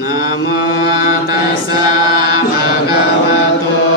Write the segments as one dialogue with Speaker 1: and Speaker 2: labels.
Speaker 1: नमो तस्सा भगवतो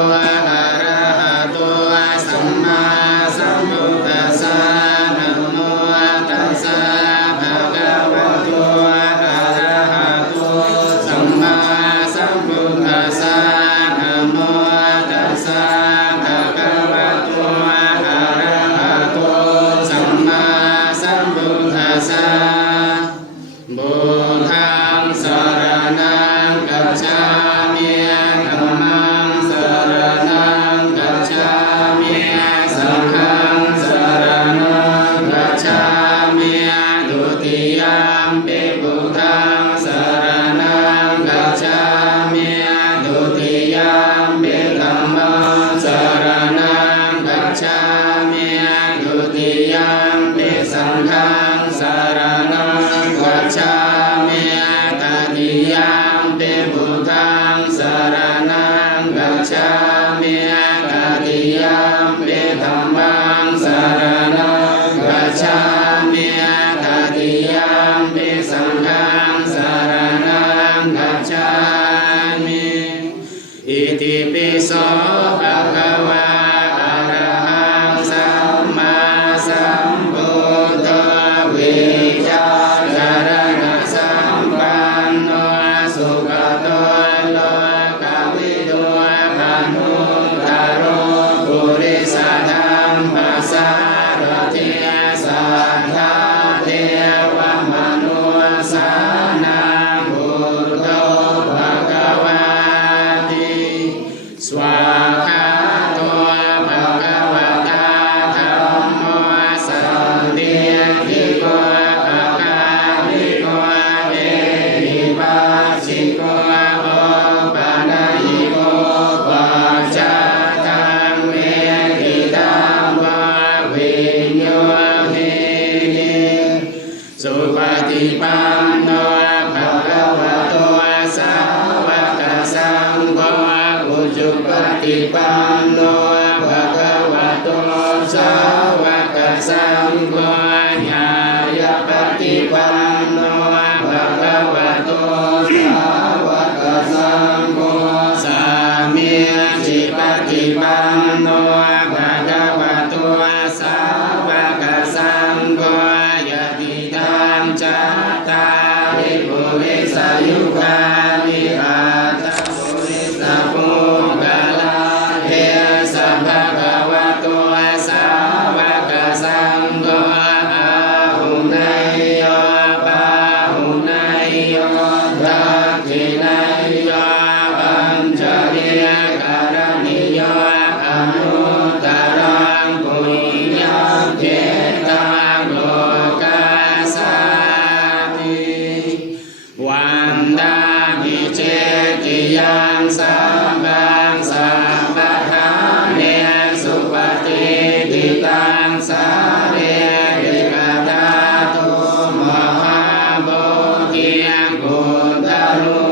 Speaker 1: Pablo.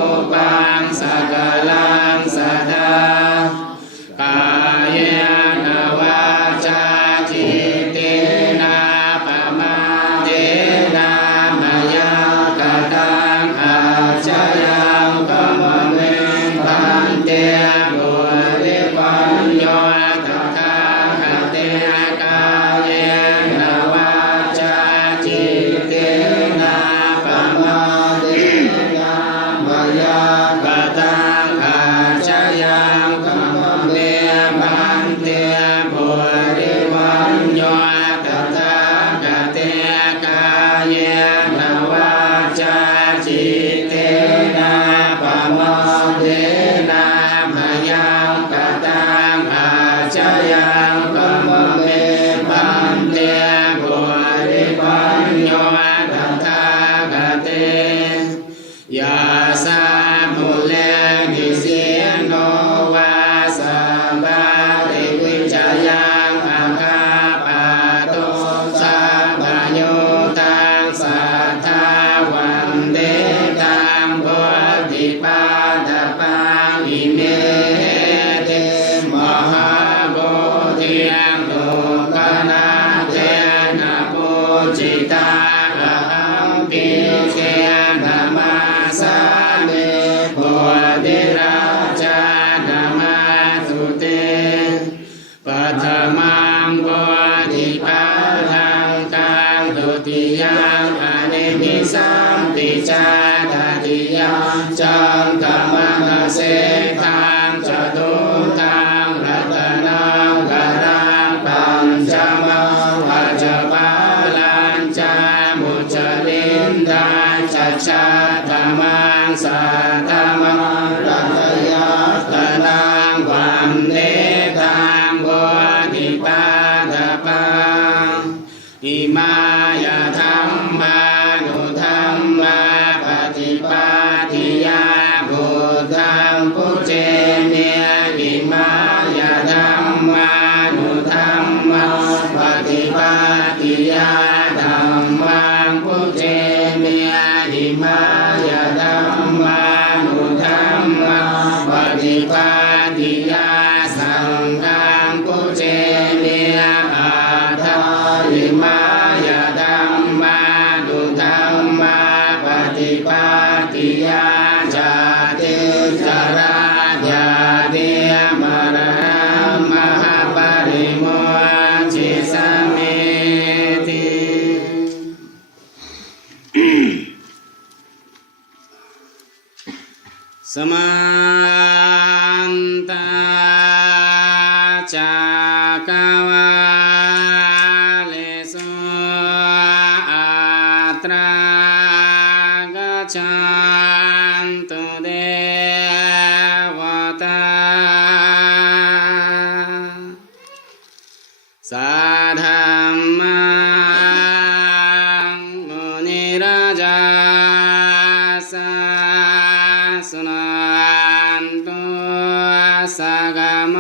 Speaker 2: สกโม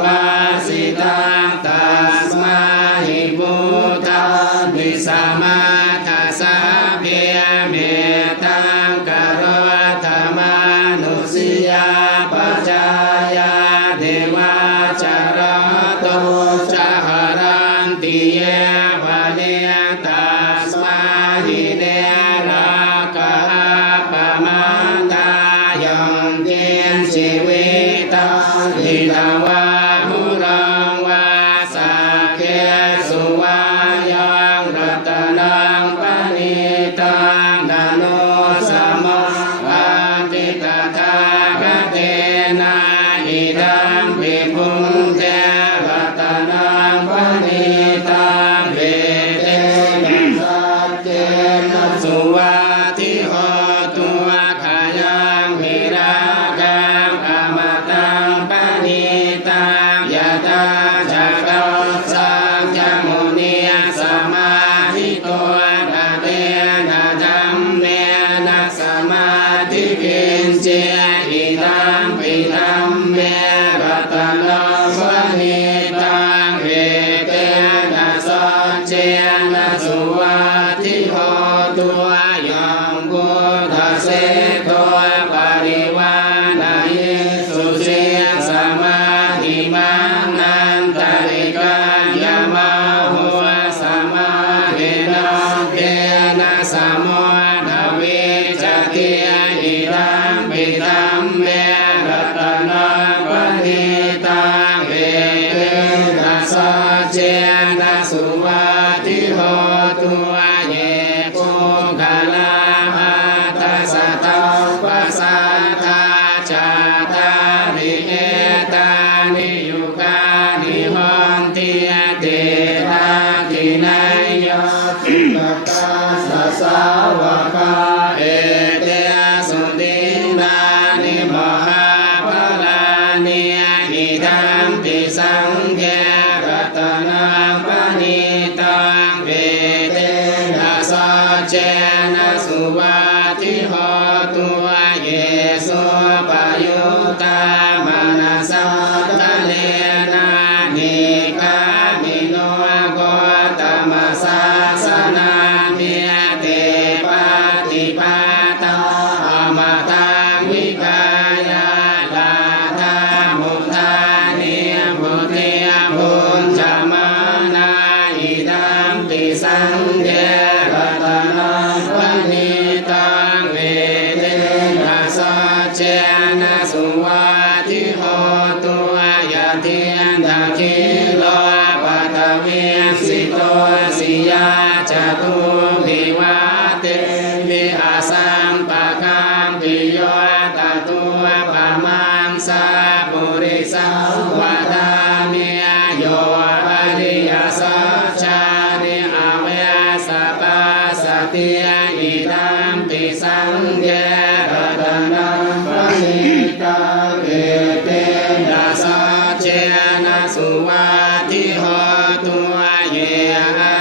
Speaker 1: Allah.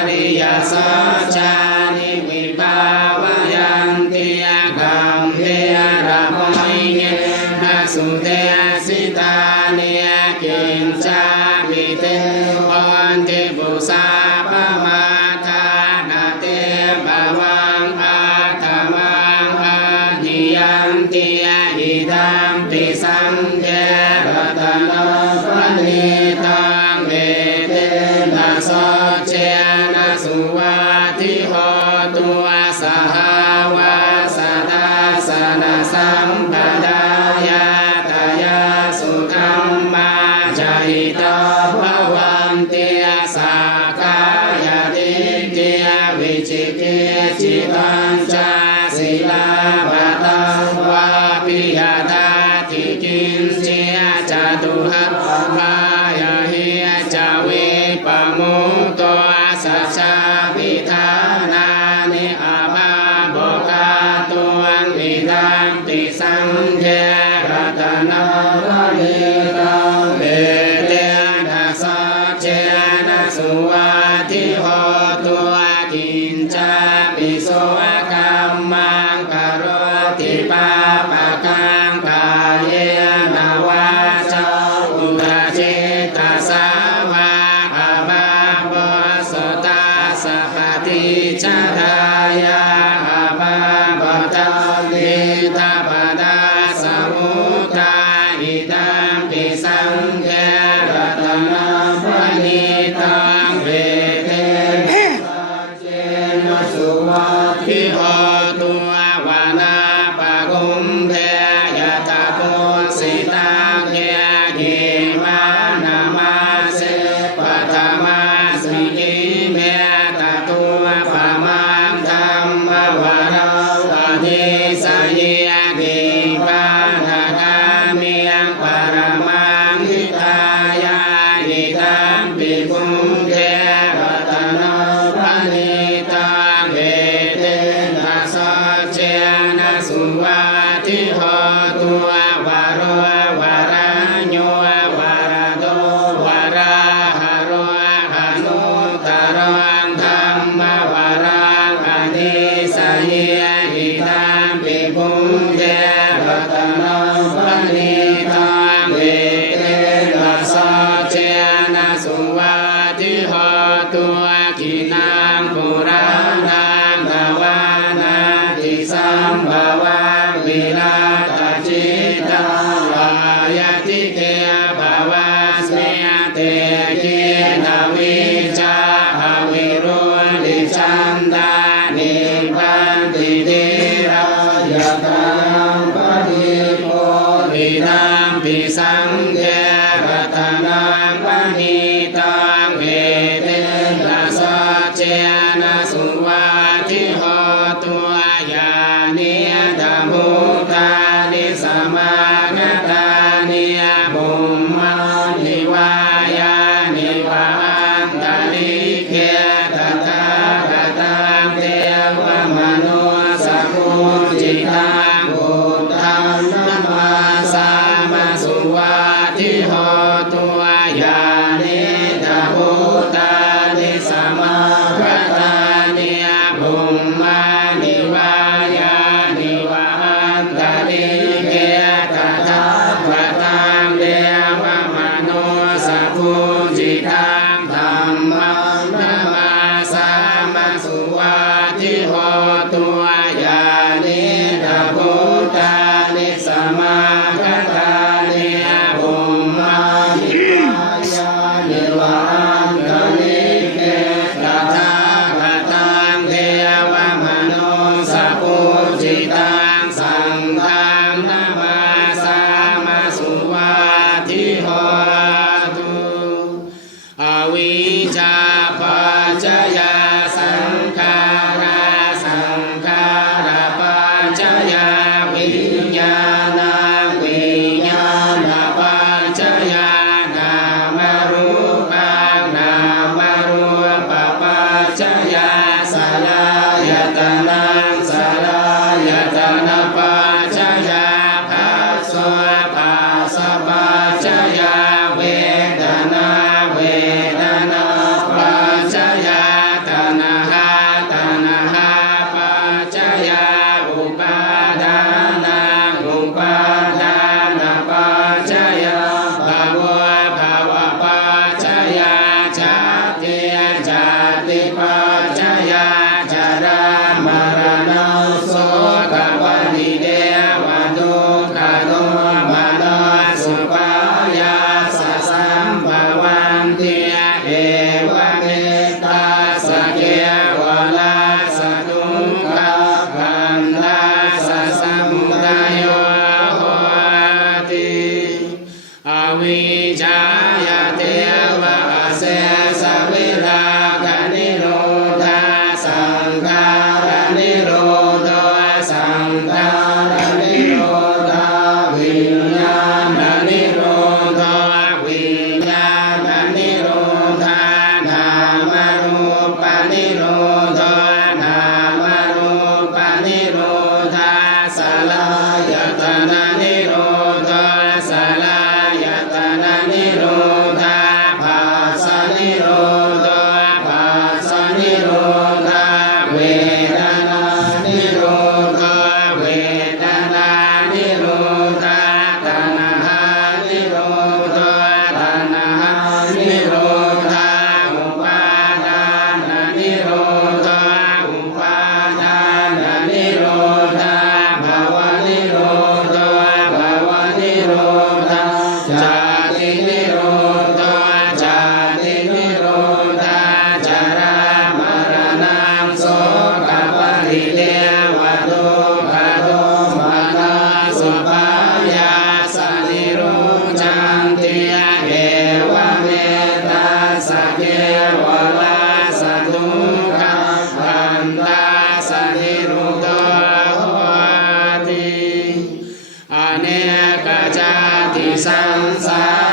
Speaker 1: ริยสัจจ สุขะมา Yeah. เนกจาติสังสาร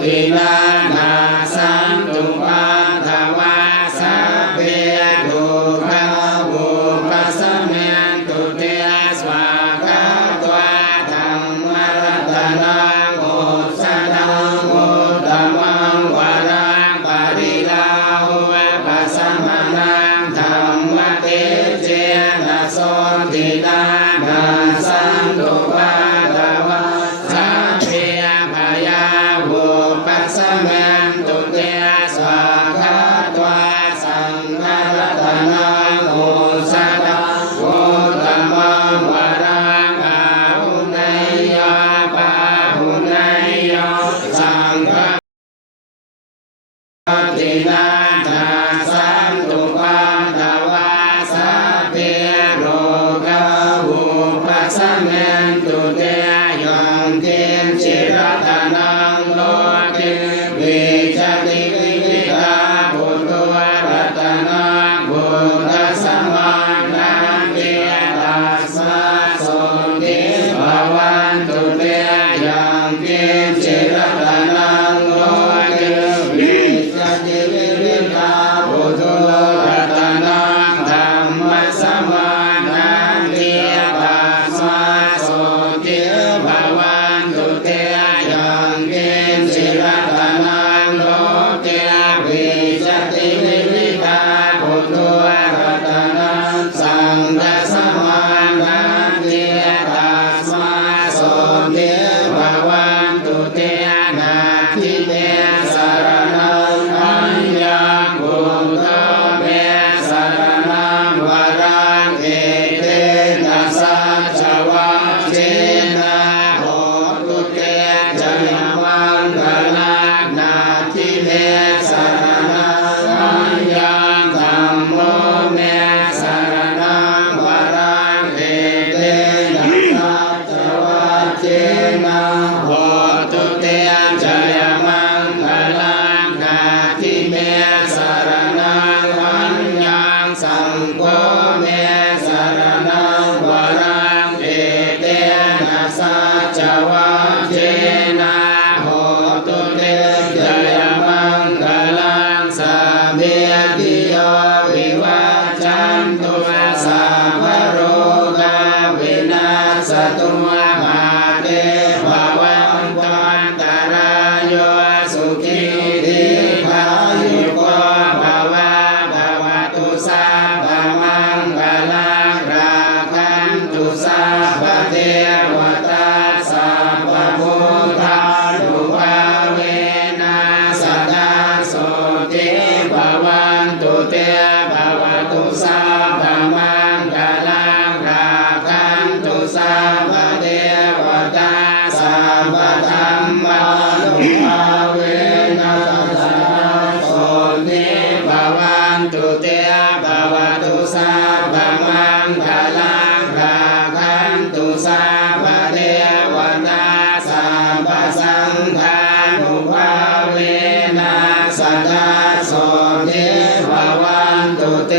Speaker 1: Sinai. Gracias. ตาโสนิภวันตุเต